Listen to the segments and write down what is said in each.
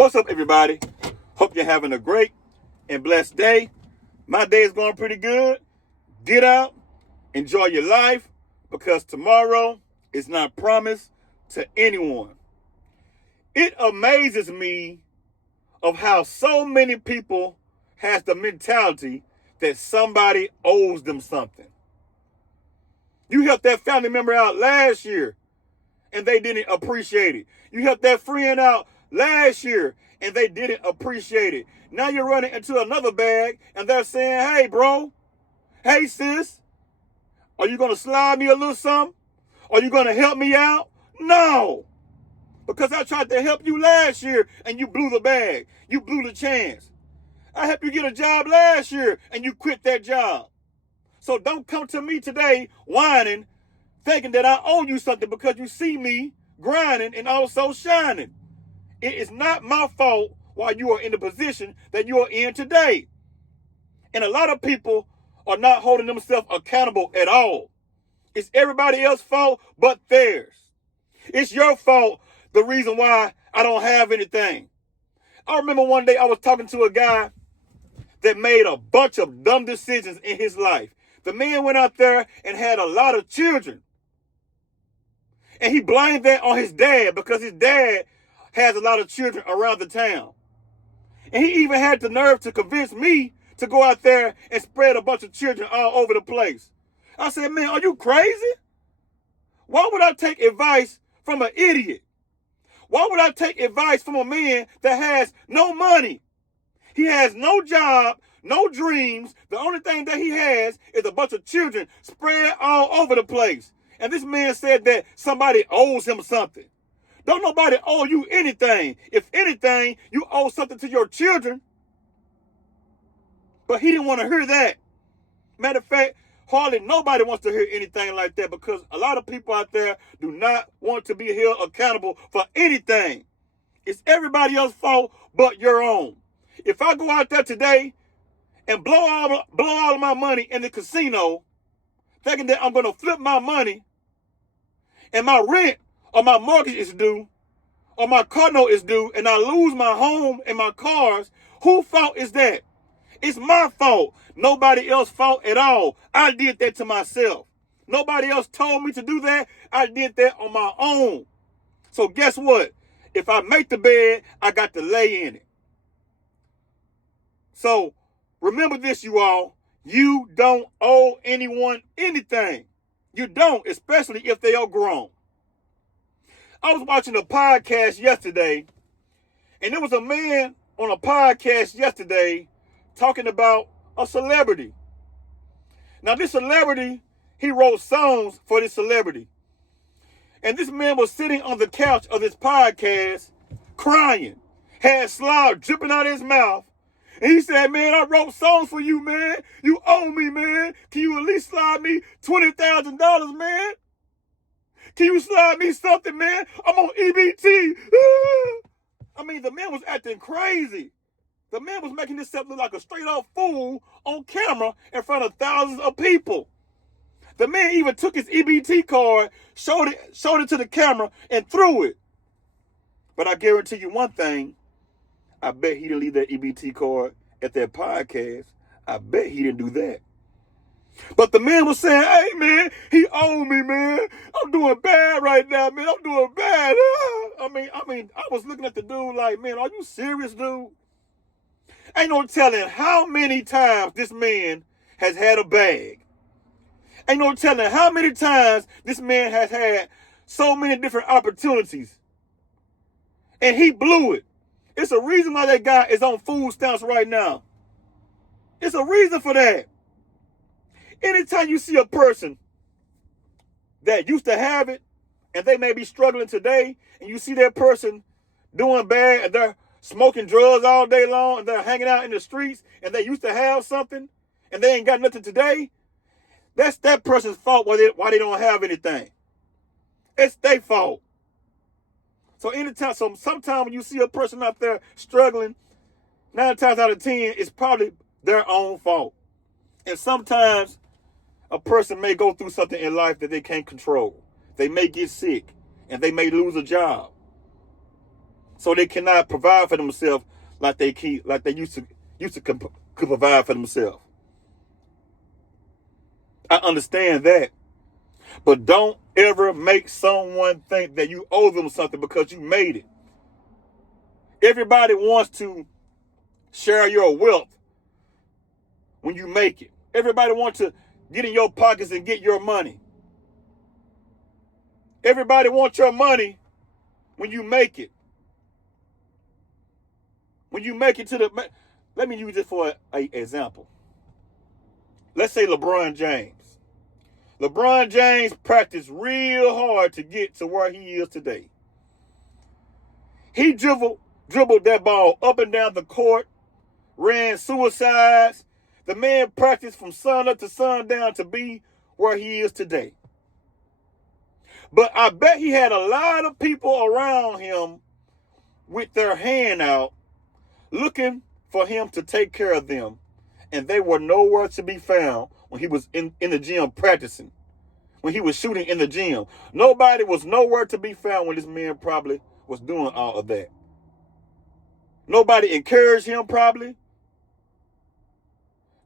What's up, everybody? Hope you're having a great and blessed day. My day is going pretty good. Get out, enjoy your life, because tomorrow is not promised to anyone. It amazes me of how so many people has the mentality that somebody owes them something. You helped that family member out last year and they didn't appreciate it. You helped that friend out last year and they didn't appreciate it. Now you're running into another bag and they're saying, hey, bro, hey, sis, are you going to slide me a little something? Are you going to help me out? No, because I tried to help you last year and you blew the bag. You blew the chance. I helped you get a job last year and you quit that job. So don't come to me today whining, thinking that I owe you something because you see me grinding and also shining. It is not my fault why you are in the position that you are in today. And a lot of people are not holding themselves accountable at all. It's everybody else's fault but theirs. It's your fault, the reason why I don't have anything. I remember one day I was talking to a guy that made a bunch of dumb decisions in his life. The man went out there and had a lot of children. And he blamed that on his dad because his dad has a lot of children around the town. And he even had the nerve to convince me to go out there and spread a bunch of children all over the place. I said, man, are you crazy? Why would I take advice from an idiot? Why would I take advice from a man that has no money? He has no job, no dreams. The only thing that he has is a bunch of children spread all over the place. And this man said that somebody owes him something. Don't nobody owe you anything. If anything, you owe something to your children. But he didn't want to hear that. Matter of fact, hardly nobody wants to hear anything like that because a lot of people out there do not want to be held accountable for anything. It's everybody else's fault but your own. If I go out there today and blow all of my money in the casino, thinking that I'm going to flip my money and my rent or my mortgage is due or my car note is due and I lose my home and my cars, whose fault is that? It's my fault. Nobody else's fault at all. I did that to myself. Nobody else told me to do that. I did that on my own. So guess what? If I make the bed, I got to lay in it. So remember this, you all. You don't owe anyone anything. You don't, especially if they are grown. I was watching a podcast yesterday, and there was a man on a podcast yesterday talking about a celebrity. Now, this celebrity, he wrote songs for this celebrity. And this man was sitting on the couch of this podcast crying, had slime dripping out of his mouth. And he said, man, I wrote songs for you, man. You owe me, man. Can you at least slide me $20,000, man? Can you slide me something, man? I'm on EBT. I mean, the man was acting crazy. The man was making himself look like a straight-up fool on camera in front of thousands of people. The man even took his EBT card, showed it to the camera, and threw it. But I guarantee you one thing. I bet he didn't leave that EBT card at that podcast. I bet he didn't do that. But the man was saying, hey, man, he owed me, man. I'm doing bad right now, man. I'm doing bad. I mean, I was looking at the dude like, man, are you serious, dude? Ain't no telling how many times this man has had a bag. Ain't no telling how many times this man has had so many different opportunities. And he blew it. It's a reason why that guy is on food stamps right now. It's a reason for that. Anytime you see a person that used to have it and they may be struggling today, and you see that person doing bad and they're smoking drugs all day long and they're hanging out in the streets and they used to have something and they ain't got nothing today, that's that person's fault why they don't have anything. It's their fault. So sometime when you see a person out there struggling, 9 times out of 10, it's probably their own fault. And sometimes a person may go through something in life that they can't control. They may get sick and they may lose a job. So they cannot provide for themselves like they used to could provide for themselves. I understand that. But don't ever make someone think that you owe them something because you made it. Everybody wants to share your wealth when you make it. Everybody wants to get in your pockets and get your money. Everybody wants your money when you make it. When you make it to the... Let me use this for an example. Let's say LeBron James. LeBron James practiced real hard to get to where he is today. He dribbled that ball up and down the court, ran suicides. The man practiced from sun up to sundown to be where he is today. But I bet he had a lot of people around him with their hand out looking for him to take care of them. And they were nowhere to be found when he was in the gym practicing, when he was shooting in the gym. Nobody was nowhere to be found when this man probably was doing all of that. Nobody encouraged him probably.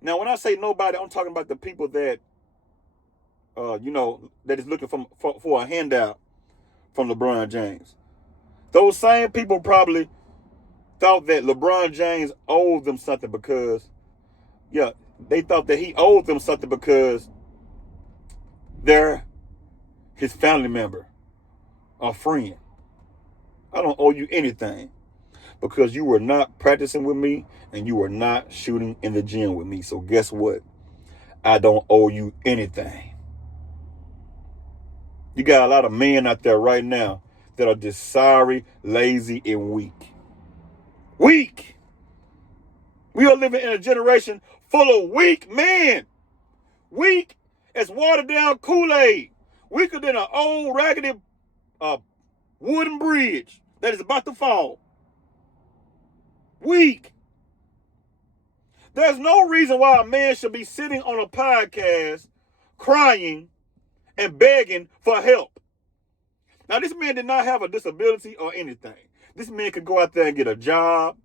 Now, when I say nobody, I'm talking about the people that, that is looking for a handout from LeBron James. Those same people probably thought that LeBron James owed them something because, they thought that he owed them something because they're his family member or friend. I don't owe you anything because you were not practicing with me and you were not shooting in the gym with me. So guess what? I don't owe you anything. You got a lot of men out there right now that are just sorry, lazy, and weak. Weak. We are living in a generation full of weak men. Weak as watered down Kool-Aid. Weaker than an old raggedy wooden bridge that is about to fall. Weak. There's no reason why a man should be sitting on a podcast crying and begging for help. Now, this man did not have a disability or anything. This man could go out there and get a job.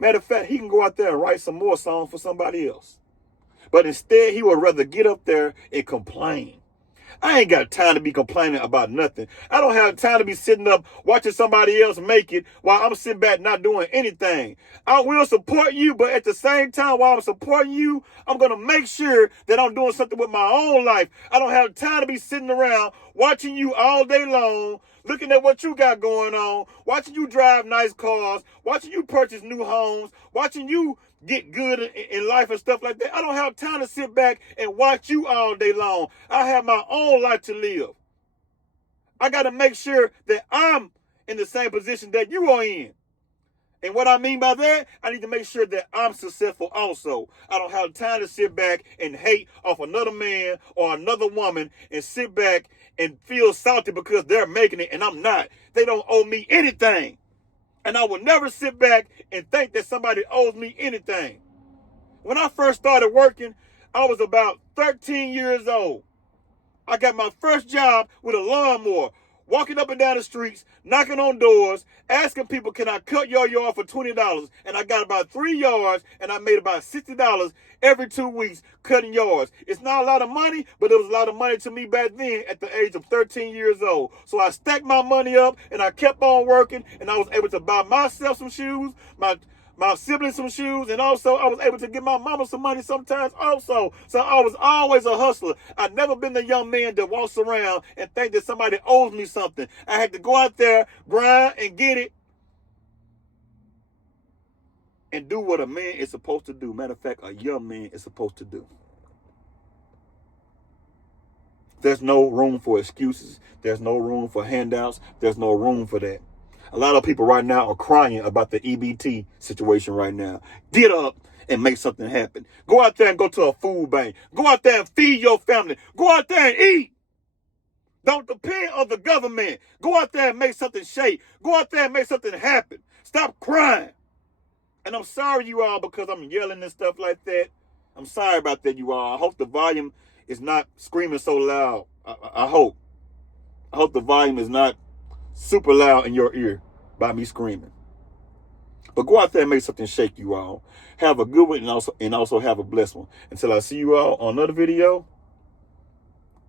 Matter of fact, he can go out there and write some more songs for somebody else. But instead, he would rather get up there and complain. I ain't got time to be complaining about nothing. I don't have time to be sitting up watching somebody else make it while I'm sitting back not doing anything. I will support you, but at the same time, while I'm supporting you, I'm going to make sure that I'm doing something with my own life. I don't have time to be sitting around watching you all day long, looking at what you got going on, watching you drive nice cars, watching you purchase new homes, watching you get good in life and stuff like that. I don't have time to sit back and watch you all day long. I have my own life to live. I got to make sure that I'm in the same position that you are in. And what I mean by that, I need to make sure that I'm successful also. I don't have time to sit back and hate off another man or another woman and sit back and feel salty because they're making it and I'm not. They don't owe me anything. And I will never sit back and think that somebody owes me anything. When I first started working, I was about 13 years old. I got my first job with a lawnmower, walking up and down the streets, knocking on doors, asking people, can I cut your yard for $20? And I got about 3 yards, and I made about $60 every 2 weeks cutting yards. It's not a lot of money, but it was a lot of money to me back then at the age of 13 years old. So I stacked my money up, and I kept on working, and I was able to buy myself some shoes, my siblings some shoes, and also I was able to give my mama some money sometimes also. So I was always a hustler. I've never been the young man that walks around and think that somebody owes me something. I had to go out there, grind, and get it, and do what a man is supposed to do. Matter of fact, a young man is supposed to do. There's no room for excuses. There's no room for handouts. There's no room for that. A lot of people right now are crying about the EBT situation right now. Get up and make something happen. Go out there and go to a food bank. Go out there and feed your family. Go out there and eat. Don't depend on the government. Go out there and make something shake. Go out there and make something happen. Stop crying. And I'm sorry, you all, because I'm yelling and stuff like that. I'm sorry about that, you all. I hope the volume is not screaming so loud. I hope. I hope the volume is not super loud in your ear by me screaming. But go out there and make something shake, you all. Have a good one and also have a blessed one. Until I see you all on another video,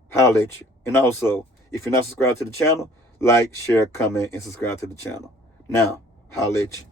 holla at you. And also, if you're not subscribed to the channel, like, share, comment, and subscribe to the channel. Now, holla at you.